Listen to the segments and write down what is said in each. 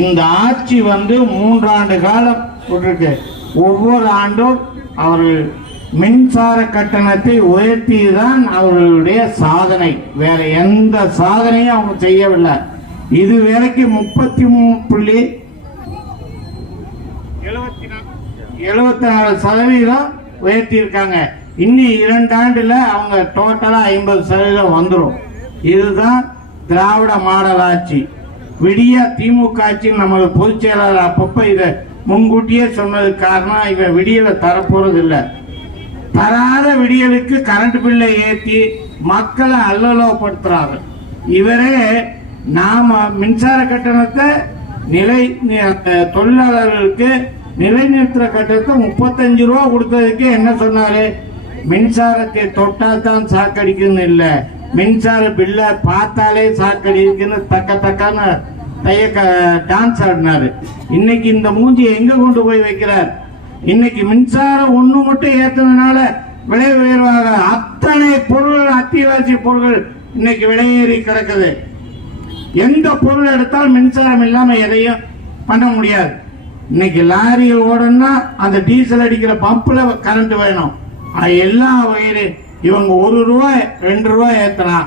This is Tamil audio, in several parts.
இந்த ஆட்சி 3 ஆண்டு காலம் இருக்கு. ஒவ்வொரு ஆண்டும் அவர்கள் மின்சார கட்டணத்தை உயர்த்திதான் அவர்களுடைய சாதனை. வேற எந்த சாதனையும் அவங்க செய்யவில்லை. இது வரைக்கும் 33.74% உயர்த்தி இருக்காங்க. இன்னும் 2 ஆண்டுல அவங்க டோட்டலா 50% வந்துடும். இதுதான் திராவிட மாடல் ஆட்சி. விடிய திமுக ஆட்சி நமது பொதுச் செயலாளர் அப்பப்ப இதை முன்கூட்டியே சொன்னது காரணம், இவன் விடியல தரப்போறது இல்லை. தராத விடியலுக்கு கரண்ட் பில்லை ஏற்றி மக்களை அல்லலோப்படுத்துறாங்க. இவரே நாம மின்சார கட்டணத்தை தொழிலாளர்களுக்கு நிலைநிறுத்துற கட்டணத்தை 35 ரூபா கொடுத்ததுக்கு என்ன சொன்னாரு? மின்சாரத்தை தொட்டால் தான் சாக்கடிக்குன்னு இல்லை, மின்சார பில்ல பார்த்தாலே சாக்கடிக்குன்னு தக்கான டான்ஸ் ஆடினாரு. இன்னைக்கு இந்த மூஞ்சி எங்க கொண்டு போய் வைக்கிறார்? இன்னைக்கு மின்சாரம் ஒண்ணு மட்டும் ஏத்ததுனால விலை உயர்வாக அத்தனை பொருள்கள், அத்தியாவசிய பொருட்கள் இன்னைக்கு விலையேறி கிடக்குது. எந்த பொருள் எடுத்தாலும் மின்சாரம் இல்லாம எதையும் பண்ண முடியாது. இன்னைக்கு லாரிகள் ஓடணும்னா அந்த டீசல் அடிக்கிற பம்புல கரண்ட் வேணும். எல்லா வகையிலும் இவங்க 1 ரூபாய் 2 ரூபாய் ஏத்தனா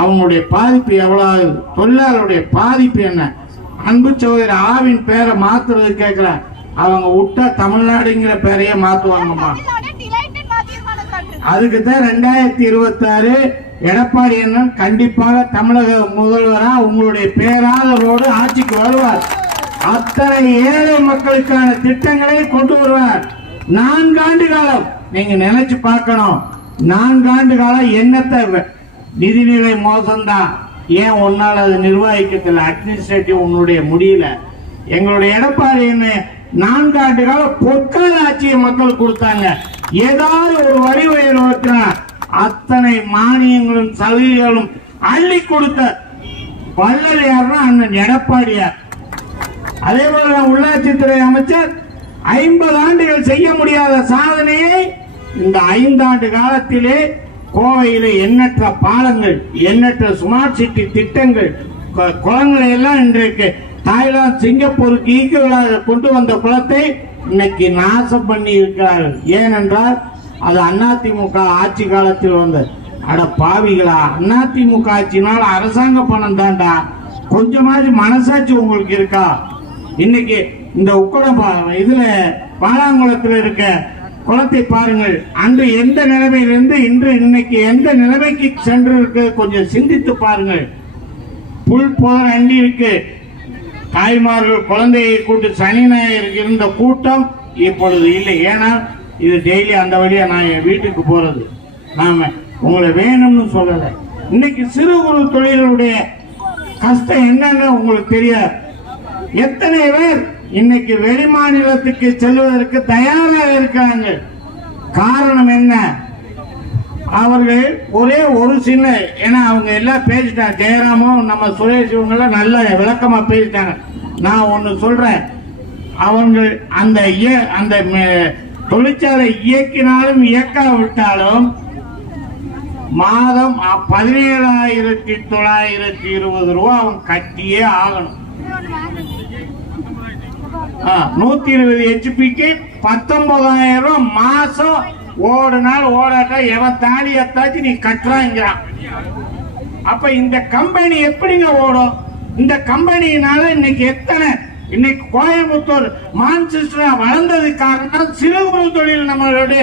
அவங்களுடைய பாதிப்பு எவ்வளவு? தொழிலாளருடைய பாதிப்பு என்ன? அன்பு சகோதரி ஆவின் பேரை மாத்துறது கேட்கல, அவங்க விட்டா தமிழ்நாடுங்கிற பேரையே மாத்துவாங்கம்மா. அதுக்குதான் 2026 எடப்பாடி அண்ணன் கண்டிப்பாக தமிழக முதல்வரா உங்களுடைய பேராதரோடு ஆட்சிக்கு வருவார். அத்தனை ஏழை மக்களுக்கான திட்டங்களை கொண்டு வருவார். 4 ஆண்டு காலம் நீங்க நினைச்சு பார்க்கணும். 4 ஆண்டு காலம் என்னத்தை நிதிநிலை மோசம்தான். ஏன் உன்னால அது நிர்வகிக்கல? அட்மினிஸ்ட்ரேட்டிவ் உன்னுடைய முடியல. எங்களுடைய எடப்பாடி 4 ஆண்டு காலம் பொற்கால ஆட்சியை மக்கள் கொடுத்தாங்க. ஏதாவது ஒரு வரி உயர்வு அத்தனை மானியங்களும் சலுகைகளும் அள்ளி கொடுத்த வள்ளல் யாருன்னா அண்ணன் எடப்பாடியார். அதே போல உள்ளாட்சித்துறை அமைச்சர் 50 ஆண்டுகள் செய்ய முடியாத சாதனையை இந்த 5 ஆண்டு காலத்திலே கோவையிலே எண்ணற்ற பாலங்கள், எண்ணற்ற ஸ்மார்ட் சிட்டி திட்டங்கள், குளங்களை எல்லாம் இன்றைக்கு தாய்லாந்து சிங்கப்பூருக்கு ஈக்குவலாக கொண்டு வந்த குளத்தை இன்னைக்கு நாசம் பண்ணி இருக்கிறார்கள். ஏனென்றால் அது அதிமுக ஆட்சி காலத்தில் வந்தது. அட பாவிகளா, அதிமுக ஆட்சினால் அரசாங்க பணம் தாண்டா. கொஞ்சமாவது மனசாட்சி உங்களுக்கு இருக்கா? இன்னைக்கு இந்த உக்கடம் இதுல பாலாங்குளத்தில் இருக்க குளத்தை பாருங்கள். அன்று எந்த நிலைமையிலிருந்து இன்னைக்கு எந்த நிலைமைக்கு சென்று இருக்கு கொஞ்சம் சிந்தித்து பாருங்கள். புல் புதர் அண்டி இருக்கு. தாய்மார்கள் குழந்தையை கூட்டு சனி ஞாயிறு இருந்த கூட்டம் இப்பொழுது இல்லை. ஏன்னா இது டெய்லி அந்த வழியா நான் என் வீட்டுக்கு போறது. நாம உங்களை வேணும்னு சொல்லல. இன்னைக்கு சிறு குறு தொழிலுடைய கஷ்டம் என்னன்னு உங்களுக்கு தெரியாது. எத்தனை பேர் இன்னைக்கு வெளிமாநிலத்துக்கு செல்வதற்கு தயாராக இருக்காங்க. காரணம் என்ன? அவர்கள் ஒரே ஒரு சின்ன, ஏன்னா அவங்க எல்லாம் பேசிட்டாங்க. ஜெயராமும் நம்ம சுரேஷ் இவங்கெல்லாம் நல்ல விளக்கமா பேசிட்டாங்க. நான் ஒன்னு சொல்றேன், அவங்க அந்த தொழிற்சாலை இயக்கினாலும் இயக்காவிட்டாலும் மாதம் 17,920 ரூபா அவன் கட்டியே ஆகணும். 120 ஹெச்பிக்கு 19,000 ரூபாய் மாசம். ஓடுனால ஓடாட்டா எவன் தாலி எத்தாச்சு நீ கட்டுறாங்கிறான். அப்ப இந்த கம்பெனி எப்படிங்க ஓடும்? இந்த கம்பெனியினால இன்னைக்கு இன்னைக்கு கோயம்புத்தூர் மான்செஸ்டரா வளர்ந்தது காரணம் சிறு குறு தொழில் நம்மளுடைய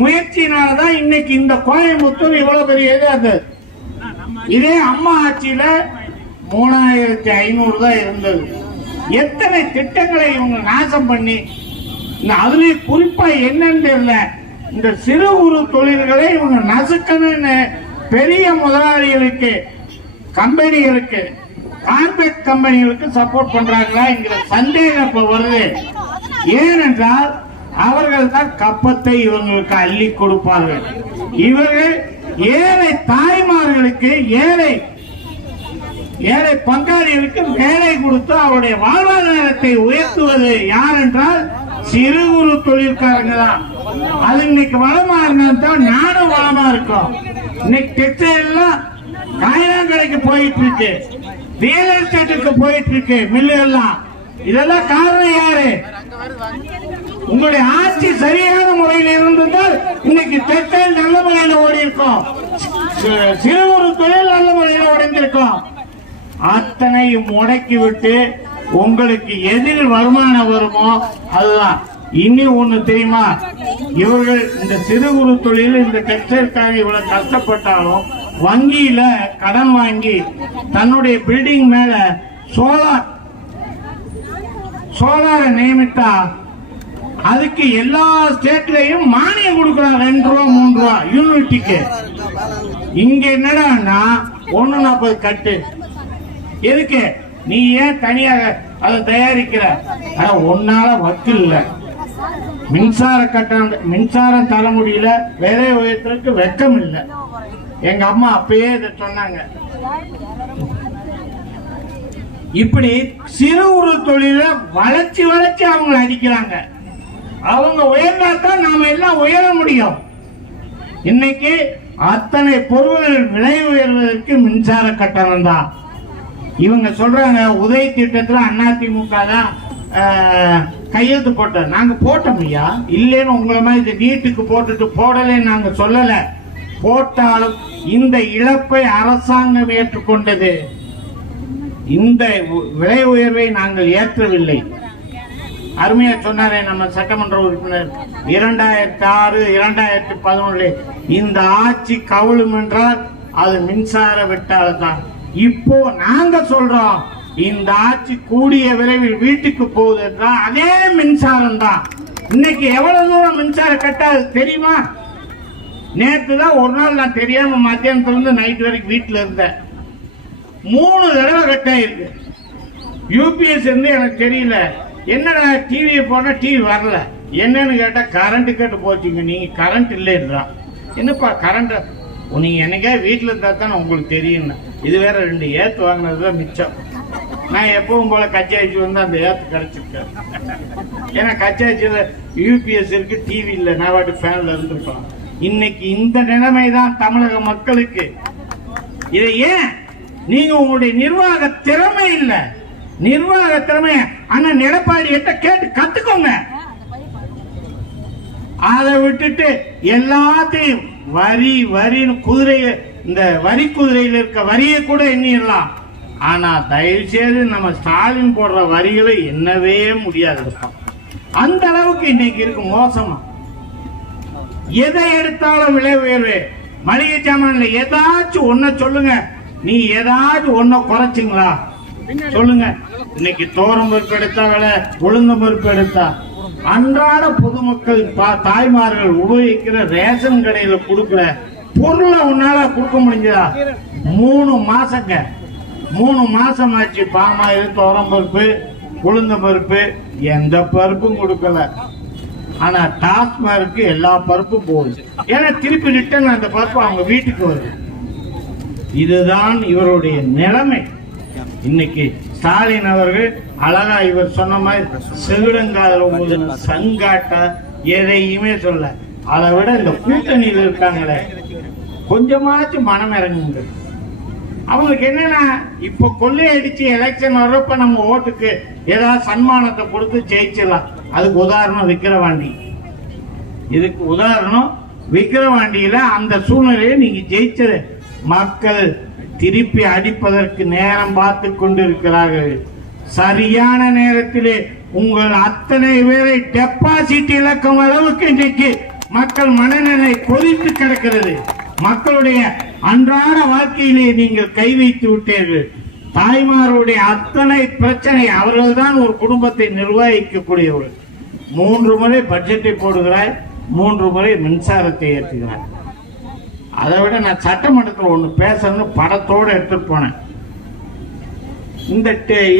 முயற்சியினாலதான் இன்னைக்கு இந்த கோயம்புத்தூர் இவ்வளவு பெரிய இது. இதே அம்மா ஆட்சியில 3,500 தான் இருந்தது. எத்தனை திட்டங்களை இவங்க நாசம் பண்ணி, அதுலயும் குறிப்பா என்னன்னு தெரியல, இந்த சிறு குறு தொழில்களை இவங்க நசுக்கணும்னு பெரிய முதலாளிகளுக்கு, கம்பெனிகளுக்கு, கார்பரேட் கம்பெனிகளுக்கு சப்போர்ட் பண்றாங்களா என்கிற சந்தேகம் இப்ப வருது. ஏனென்றால் அவர்கள் தான் கப்பத்தை இவங்களுக்கு அள்ளி கொடுப்பார்கள். இவர்கள் ஏழை தாய்மார்களுக்கு, ஏழை பங்காளிகளுக்கு வேலை கொடுத்து அவருடைய வாழ்வாதாரத்தை உயர்த்துவது யார் என்றால் சிறு குறு தொழிற்காரங்க தான். அது இன்னைக்கு வளமா இருந்தா நானும் வளமா இருக்கும். இன்னைக்கு டெக்ஸ்டைல் எல்லாம் காயினாங்கடைக்கு போயிட்டு இருக்கு. ரியல் எஸ்டேட்டுக்கு போயிட்டு இருக்கு மில்லு எல்லாம். இதெல்லாம் காரணம் யாரு? உங்களுடைய ஆட்சி சரியான முறையில் இருந்திருந்தால் இன்னைக்கு டெக்ஸ்டைல் நல்ல முறையில் ஓடி இருக்கும், சிறு ஒரு தொழில் நல்ல முறையில் ஓடிந்திருக்கும். அத்தனையும் முடக்கி விட்டு உங்களுக்கு எதில் வருமானம் வருமோ அதுதான். இனி ஒண்ணு தெரியுமா, இவர்கள் இந்த சிறு குறு தொழில் இந்த டெக்ஸ்டைல்காக இவ்வளவு கஷ்டப்பட்டாலும் வங்கியில கடன் வாங்கி தன்னுடைய பில்டிங் மேல சோலாரை நியமித்தா அதுக்கு எல்லா ஸ்டேட்லயும் மானியம் கொடுக்கலாம், 2 ரூபா 3 ரூபா யூனிட்டுக்கு. இங்க என்னடா 1.40 கட்டு. எதுக்கு? நீ ஏன் தனியாக அதை தயாரிக்கிற? ஒன்னால வக்கில் இல்ல, மின்சார கட்டணம் மின்சாரம் தர முடியல, வேலை உயர்த்தலுக்கு வெக்கம் இல்லை. எங்க அம்மா அப்பயே இதை சொன்னாங்க. இப்படி சிறு குறு தொழில வளர்ச்சி அவங்க அடிக்கிறாங்க. அவங்க உயர்ந்தாத்தான் நாம எல்லாம் உயர முடியும். இன்னைக்கு அத்தனை பொருட்கள் விலை உயர்வதற்கு மின்சார கட்டணம் தான். இவங்க சொல்றாங்க உதய திட்டத்துல அதிமுக தான் கையெழுத்து போட்ட. நாங்க போட்டோம் ஐயா, இல்லைன்னு உங்களை மாதிரி நீட்டுக்கு போட்டுட்டு போடலன்னு நாங்க சொல்லல. போட்டாலும் இந்த இழப்பை அரசாங்கம் ஏற்றுக்கொண்டது. இந்த விலை உயர்வை நாங்கள் ஏற்றவில்லை. அருமையா சொன்னாரே நம்ம சட்டமன்ற உறுப்பினர், 2006 2011 இந்த ஆட்சி கவுளும் என்றால் அது மின்சார வெட்டால் தான். இப்போ நாங்க சொல்றோம் இந்த ஆட்சி கூடிய விரைவில் வீட்டுக்கு போகுது என்றால் அதே மின்சாரம் தான். இன்னைக்கு எவ்வளவு தூரம் மின்சாரம் கட்டாது தெரியுமா? நேற்று தான் ஒரு நாள் நான் தெரியாம மத்தியானத்துல இருந்து நைட் வரைக்கும் வீட்டுல இருந்தேன். 3 தடவை கட் ஆயிருக்கு. யூபிஎஸ் இருந்து எனக்கு தெரியல. என்னடா டிவியை போனா டிவி வரல, என்னன்னு கேட்டா கரண்ட் கட்டு போச்சுங்க. நீங்க கரண்ட் இல்லைன்றான். என்னப்பா கரண்ட்? நீங்க என்னைக்கா வீட்டுல இருந்தா தானே உங்களுக்கு தெரியும். இது வேற 2 ஏத்து வாங்கினதுதான் மிச்சம். நான் எப்பவும் போல கச்சாச்சி வந்து அந்த ஏத்து கிடைச்சிருக்கேன். ஏன்னா கச்சாச்சியில யூபிஎஸ் இருக்கு, டிவி இல்ல, நான் வாட்டி ஃபேன்ல இருந்திருக்கலாம். இன்னைக்கு இந்த நிலைமை தான் தமிழக மக்களுக்கு. இதை ஏன் நீங்க உங்களுடைய நிர்வாக திறமை இல்ல, நிர்வாக திறமை அண்ணன் எடப்பாடி கிட்ட கேட்டு கத்துக்கோங்க. அதை விட்டுட்டு எல்லாத்தையும் வரின்னு குதிரையில, இந்த வரி குதிரையில் இருக்க வரியை கூட எண்ணிடலாம். ஆனா தயவு செய்து நம்ம ஸ்டாலின் போடுற வரிகளை எண்ணவே முடியாது. அந்த அளவுக்கு இன்னைக்கு இருக்கு மோசமா. எதை எடுத்தாலும் விலை உயர்வு. மளிகை சாமான்ல ஏதாச்சும் ஒன்ன சொல்லுங்க, நீ ஏதாச்சும் ஒன்ன குறைச்சிங்களா சொல்லுங்க. இன்னைக்கு தோரம் பருப்பு எடுத்தா விலை, உளுந்த பருப்பு எடுத்தா, அன்றாட பொதுமக்கள் தாய்மார்கள் உபயோகிக்கிற ரேஷன் கடையில கொடுக்கிற பொருளை உன்னால கொடுக்க முடிஞ்சதா? 3 மாசங்க, 3 மாசம் ஆச்சு. பாமாயில், தோரம் பருப்பு, உளுந்த பருப்பு, எந்த பருப்பும் கொடுக்கல. ஆனா டாஸ்மார்க்கு எல்லா பருப்பும் போகுது. ஏன்னா திருப்பி ரிட்டர்ன் அந்த பருப்பு அவங்க வீட்டுக்கு வருது. இதுதான் இவருடைய நிலைமை. இன்னைக்கு ஸ்டாலின் அவர்கள் அழகா இவர் சொன்ன மாதிரி செவிடங்காதல சங்காட்ட எதையுமே சொல்ல. அதை விட இந்த கூட்டணியில் இருக்காங்களே கொஞ்சமாச்சும் மனம் இறங்குங்க. அவங்களுக்கு என்னன்னா இப்ப கொள்ளையடிச்சு எலெக்ஷன் வர்றப்ப நம்ம ஓட்டுக்கு ஏதாவது சன்மானத்தை கொடுத்து ஜெயிச்சிடலாம். அதுக்கு உதாரணம் விக்கிரவாண்டி. இதுக்கு உதாரணம் விக்கிரவாண்டியில அந்த சூழ்நிலையை நீங்க ஜெயிச்சது. மக்கள் திருப்பி அடிப்பதற்கு நேரம் பார்த்து கொண்டிருக்கிறார்கள். சரியான நேரத்திலே உங்கள் அத்தனை பேரை டெபாசிட் இழக்கும் அளவுக்கு இன்றைக்கு மக்கள் மனநிலை கொதித்து கிடக்கிறது. மக்களுடைய அன்றாட வாழ்க்கையிலே நீங்கள் கை வைத்து விட்டீர்கள். தாய்மாருடைய அத்தனை பிரச்சனை, அவர்கள் தான் ஒரு குடும்பத்தை நிர்வகிக்கக்கூடியவர்கள். 3 முறை பட்ஜெட்டை போடுகிறார், 3 முறை மின்சாரத்தை ஏற்றுகிறார். அதை விட நான் சட்டமன்றத்தில் ஒண்ணு பேசணும்னு படத்தோடு எடுத்துட்டு போனேன். இந்த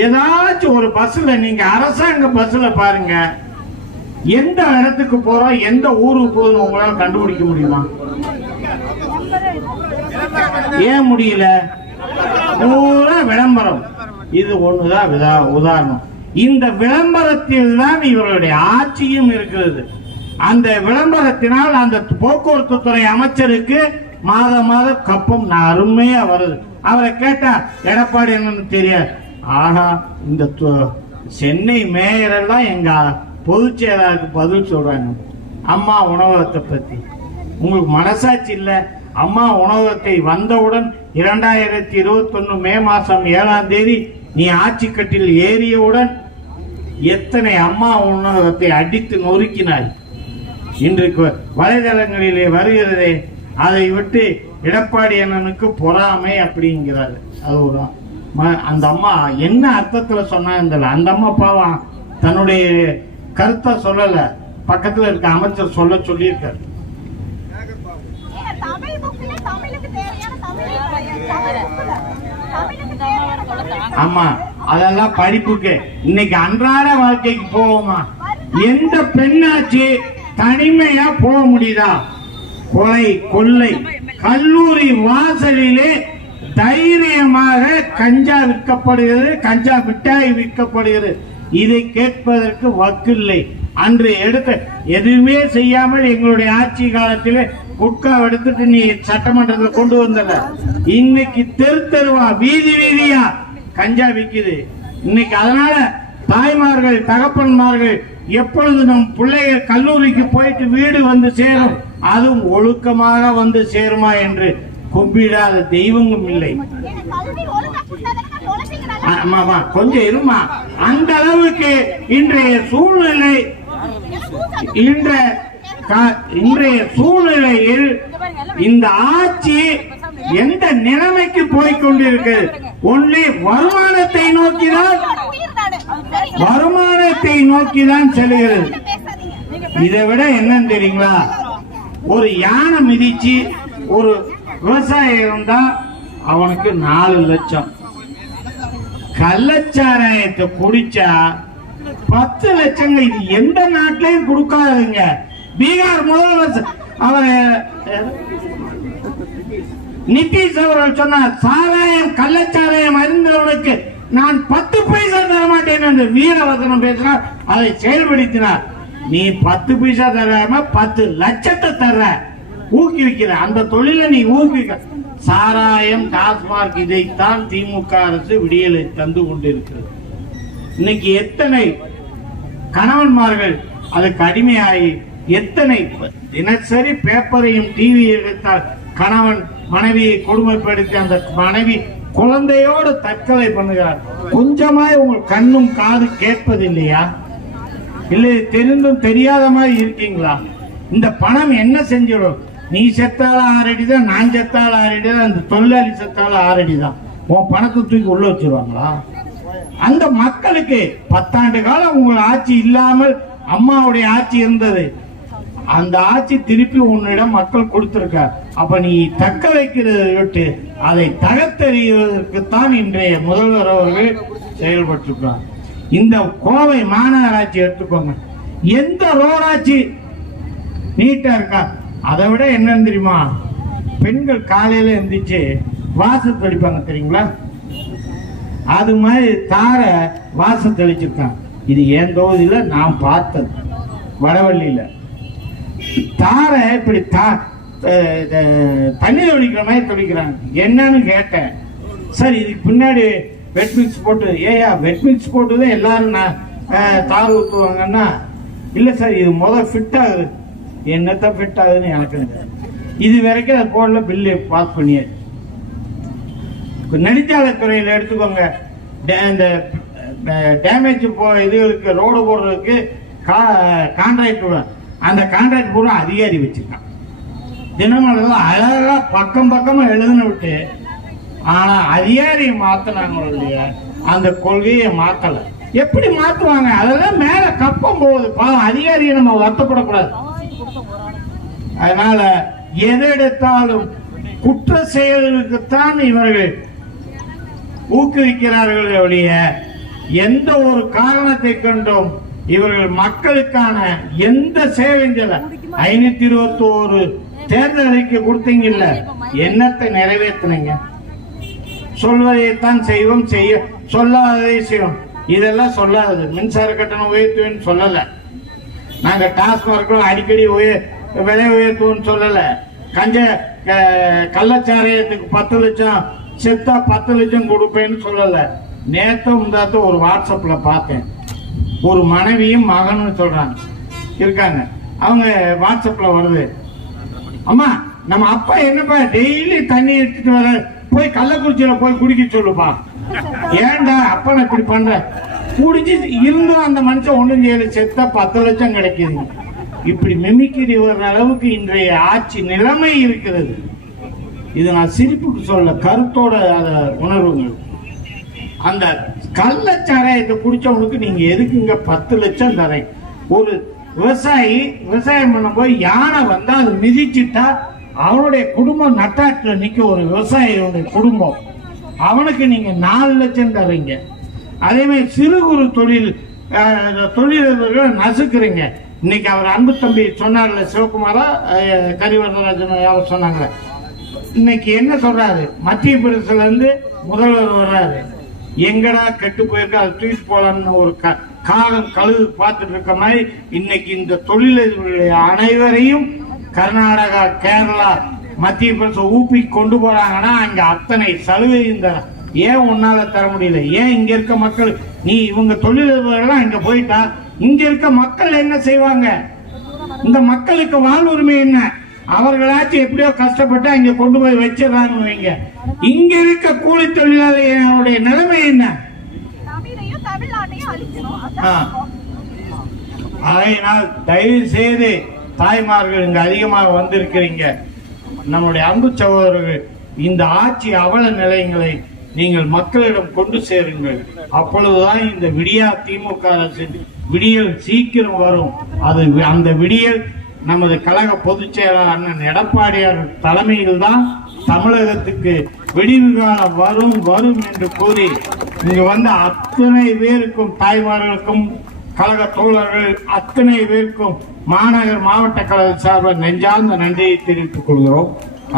ஏதாச்சும் ஒரு பஸ்ல, நீங்க அரசாங்க பஸ்ல பாருங்க, எந்த இடத்துக்கு போறோம், எந்த ஊருக்கு போகணும் உங்களால கண்டுபிடிக்க முடியுமா? ஏன் முடியல? பூரா விளம்பரம். இது ஒண்ணுதான் உதாரணம். இந்த விளம்பரத்தில் தான் இவருடைய ஆட்சியும் இருக்கிறது. அந்த விளம்பரத்தினால் அந்த போக்குவரத்து துறை அமைச்சருக்கு மாத கப்பம் அருமையா வருது. அவரை கேட்டா எடப்பாடி என்னன்னு தெரியாது. ஆனா இந்த சென்னை மேயர் எல்லாம் எங்க பொதுச் செயலாளருக்கு பதில் சொல்றாங்க. அம்மா உணவகத்தை பத்தி உங்களுக்கு மனசாட்சி இல்ல? அம்மா உணவகத்தை வந்தவுடன் 2021 மே மாசம் 7ஆம் தேதி நீ ஆட்சி கட்டில் ஏறியவுடன் எத்தனை அம்மா உணவகத்தை அடித்து நொறுக்கினாய். இன்றைக்கு வலைதளங்களிலே வருகிறதே, அதை விட்டு எடப்பாடி அண்ணனுக்கு பொறாமை அப்படிங்கிறாரு. அது ஒரு அந்த அம்மா என்ன அர்த்தத்துல சொன்னாங்க, அந்த அம்மா பாவம் தன்னுடைய கருத்தை சொல்லல, பக்கத்துல இருக்க அமைச்சர் சொல்ல சொல்லியிருக்காரு. ஆமா, அதெல்லாம் படிப்புக்கு. இன்னைக்கு அன்றாட வாழ்க்கைக்கு போவோமா? எந்த பெண்ணாச்சு தனிமையா போக முடியுதா? கொலை கொள்ளை, கல்லூரி வாசலிலே தைரியமாக கஞ்சா விற்கப்படுகிறது, கஞ்சா மிட்டாய் விற்கப்படுகிறது. இதை கேட்பதற்கு வக்கில்லை. அன்று எடுத்த எதுவுமே செய்யாமல் எங்களுடைய ஆட்சி காலத்தில் குட்கா எடுத்துட்டு நீ சட்டமன்றத்தில் கொண்டு வந்தல. இன்னைக்கு தெரு தெருவா வீதி வீதியா கஞ்சா விற்குது. இன்னைக்கு அதனால தாய்மார்கள் தகப்பன்மார்கள் எப்பொழுது நம் பிள்ளைகள் கல்லூரிக்கு போயிட்டு வீடு வந்து சேரும், அதுவும் ஒழுக்கமாக வந்து சேருமா என்று கும்பிடாத தெய்வங்களும் இல்லை. கொஞ்சம் இருமா. அந்த அளவுக்கு இன்றைய சூழ்நிலையில் இந்த ஆட்சி எந்த நிலைமைக்கு போய்கொண்டிருக்கிறது? ஒன்லி வருமானத்தை நோக்கிதான் செல்கிறது. இதை விட என்னன்னு தெரியுங்களா? ஒரு யானை மிதிச்சு ஒரு விவசாயம் இருந்தா அவனுக்கு 4 லட்சம். கள்ளச்சாராயத்தை குடிச்சா 10 லட்சங்கள். இது எந்த நாட்டிலையும் கொடுக்காதுங்க. பீகார் முதல்வர் அவர் நிதிஷ் அவர்கள் சொன்னார், சாராயம் கள்ளச்சாராயம் அறிந்தவனுக்கு நான் 10 பைசா தர மாட்டேன் என்று வீரவசனம் பேசினார். அதை செயல்படுத்தினார். நீ 10 பைசா தராம 10 லட்சத்தை தர்ற, ஊக்குவிக்கிற. அந்த தொழிலை நீ ஊக்குவிக்க. சாராயம், டாஸ்மார்க், இதைத்தான் திமுக அரசு விடியலை தந்து கொண்டிருக்கிறது. இன்னைக்கு எத்தனை கணவன்மார்கள் அதுக்கு அடிமையாகி, எத்தனை தினசரி பேப்பரையும் டிவி எடுத்தால் கணவன் மனைவியை கொடுமைப்படுத்தி அந்த மனைவி குழந்தையோடு தற்கொலை பண்ணுகிறார். கொஞ்சமாய் உங்கள் கண்ணும் காது கேட்பதில்லையா? இல்லை தெரிந்தும் தெரியாத மாதிரி இருக்கீங்களா? இந்த பணம் என்ன செஞ்சிடும்? நீ செத்தால 6 அடி தான், நான் செத்தால 6 அடி தான், அந்த தொழிலாளி செத்தால 6 அடி தான். உன் பணத்தை தூக்கி உள்ள வச்சிருவாங்களா? அந்த மக்களுக்கு 10 ஆண்டு காலம் உங்கள் ஆட்சி இல்லாமல் அம்மாவுடைய ஆட்சி இருந்தது. அந்த ஆட்சி திருப்பி உன்னிடம் மக்கள் கொடுத்திருக்கார். அப்ப நீ தக்க வைக்கிறதை விட்டு அதை தகர்த்தெறிவதற்குத்தான் இன்றைய முதல்வர் அவர்கள் செயல்பட்டிருக்கிறார். இந்த கோவை மாநகராட்சி எடுத்துக்கோங்க, எந்த ரோடாட்சி நீட்டா இருக்கா? அதை விட என்னன்னு தெரியுமா? பெண்கள் காலையில எந்திரிச்சு வாசல் தெளிப்பாங்க தெரியுங்களா? அது மாதிரி தார வாசல் தெளிச்சிருக்காங்க. இது என் தொகுதியில நான் பார்த்தது, வடவள்ளியில தார இப்படி தண்ணி தொளிக்கிற மாதிரி தொளிக்கிறாங்க. என்னன்னு கேட்டேன். சார் இதுக்கு பின்னாடி வெட் மிக்ஸ் போட்டு, ஏயா வெட் மிக்ஸ் போட்டுதான் எல்லாரும் தார் ஊற்றுவாங்கன்னா, இல்லை சார் இது முதல் ஃபிட் ஆகுது. என்னத்தான் ஃபிட் ஆகுதுன்னு எனக்கு இது வரைக்கும் அது போடல, பில்லு பாஸ் பண்ணியாச்சு. நெடுஞ்சாலைத்துறையில் எடுத்துக்கோங்க, இந்த டேமேஜ் இதுகளுக்கு ரோடு போடுறதுக்கு கான்ட்ராக்ட், அந்த கான்ட்ராக்ட் பூரா அதிகாரி வச்சிருக்கான். தினமலர் அழகா பக்கம் பக்கமா எழுதுன விட்டு, ஆனா அதிகாரியை மாத்தினாங்க இல்லையா, அந்த கொள்கையை மாத்தல. எப்படி மாத்துவாங்க? அதெல்லாம் மேல கப்பம் போகுது. பாவம் அதிகாரியை நம்ம வருத்தப்படக்கூடாது. அதனால எதெடுத்தாலும் குற்ற செயல்களுக்குத்தான் இவர்கள் ஊக்குவிக்கிறார்கள் ஒழிய எந்த ஒரு காரணத்தை கொண்டும் இவர்கள் மக்களுக்கான எந்த சேவையும் செய்யல. 521 தேர்தல் அறிக்கை கொடுத்தீங்கல்ல, என்னத்தை நிறைவேற்றினீங்க? சொல்வதைத்தான் செய்வோம், செய்ய சொல்லாததை செய்வோம். இதெல்லாம் சொல்லாதது. மின்சார கட்டணம் உயர்த்துவேன்னு சொல்லல. நாங்க டாஸ்மார்க்கும் அடிக்கடி விலை உயர்த்துவோம்னு சொல்லல. கள்ளச்சாராயத்துக்கு 10 லட்சம் செத்தா 10 லட்சம் கொடுப்பேன்னு சொல்லல. நேத்து முந்தாத்த ஒரு வாட்ஸ்அப்ல பார்த்தேன், ஒரு மனைவியும் மகனும் சொல்றாங்க இருக்காங்க. அவங்க வாட்ஸ்அப்ல வருது, அம்மா நம்ம அப்பா என்னப்பா டெய்லி தண்ணி எடுத்துட்டு வர, போய் கள்ளக்குறிச்சியில போய் குடிக்க சொல்லுப்பா. ஏன்டா அப்பா நான் இப்படி பண்ற? குடிச்சு இருந்தும் அந்த மனுஷன் ஒண்ணும் செய்யல, செத்தா 10 லட்சம் கிடைக்குது. இப்படி மிமிக்கிரி வர்ற அளவுக்கு இன்றைய ஆட்சி நிலைமை இருக்கிறது. இது நான் சிரிப்புக்கு சொல்ல, கருத்தோட உணர்வுகள். அந்த கள்ளச்சாராயத்தை குடிச்சவனுக்கு நீங்க எதுக்குங்க 10 லட்சம் தரேன்? ஒரு விவசாயி விவசாயம் பண்ண போய் யானை வந்தா அது மிதிச்சுட்டா அவனுடைய குடும்பம் நட்டாற்றுல நிக்க, ஒரு விவசாயியோட குடும்பம், அவனுக்கு நீங்க 4 லட்சம் தரீங்க. அதே மாதிரி சிறு குறு தொழிலதிபர்களை நசுக்குறீங்க. இன்னைக்கு அவர் அன்பு தம்பி சொன்னார்ல, சிவகுமாரா கரிவரதராஜன் யாரும் சொன்னாங்க, இன்னைக்கு என்ன சொல்றாரு, மத்திய பிரதேசத்துல இருந்து முதல்வர் வர்றாரு, எங்கடா கெட்டு போயிருக்க அதை தூக்கி போலான்னு ஒரு காலம் கழுது பார்த்துட்டு இருக்க மாதிரி இன்னைக்கு இந்த தொழிலதிபர்களுடைய அனைவரையும் கர்நாடகா, கேரளா, மத்திய பிரதேசம், ஊபி கொண்டு போறாங்கன்னா அங்க அத்தனை சலுகை இந்த ஏன் உன்னால தர முடியல? ஏன் இங்க இருக்க மக்கள், நீ இவங்க தொழிலதிபர்கள் இங்க போயிட்டா இங்க இருக்க மக்கள் என்ன செய்வாங்க? இந்த மக்களுக்கு வாழ்வுரிமை என்ன? அவர்களாச்சும் எப்படியோ கஷ்டப்பட்டு அங்க கொண்டு போய் வச்சிடறாங்க வைங்க. இங்க இருக்க கூலி தொழிலாளிகளுடைய நிலைமை என்ன? அதனால் தயவு செய்து தாய்மார்கள் இங்க அதிகமாக வந்திருக்கிறீங்க, நம்முடைய அன்பு சகோதரர்கள், இந்த ஆட்சி அவல நிலையங்களை நீங்கள் மக்களிடம் கொண்டு சேருங்கள். அப்பொழுதுதான் இந்த விடியா திமுக அரசின் விடியல் சீக்கிரம் வரும். அது அந்த விடியல் நமது கழக பொதுச் செயலாளர் அண்ணன் எடப்பாடியார் தலைமையில் தான் தமிழகத்துக்கு விடிவு காலம் வரும் வரும் என்று கூறி இங்கு வந்த அத்தனை பேருக்கும், தாய்மார்களுக்கும், கழக தோழர்கள் அத்தனை பேருக்கும் மாநகர் மாவட்ட கழக சார்பில் நெஞ்சார்ந்த நன்றியை தெரிவித்துக் கொள்கிறோம்.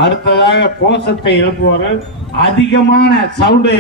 அடுத்ததாக கோஷத்தை எழுப்புவார்கள், அதிகமான சவுண்டை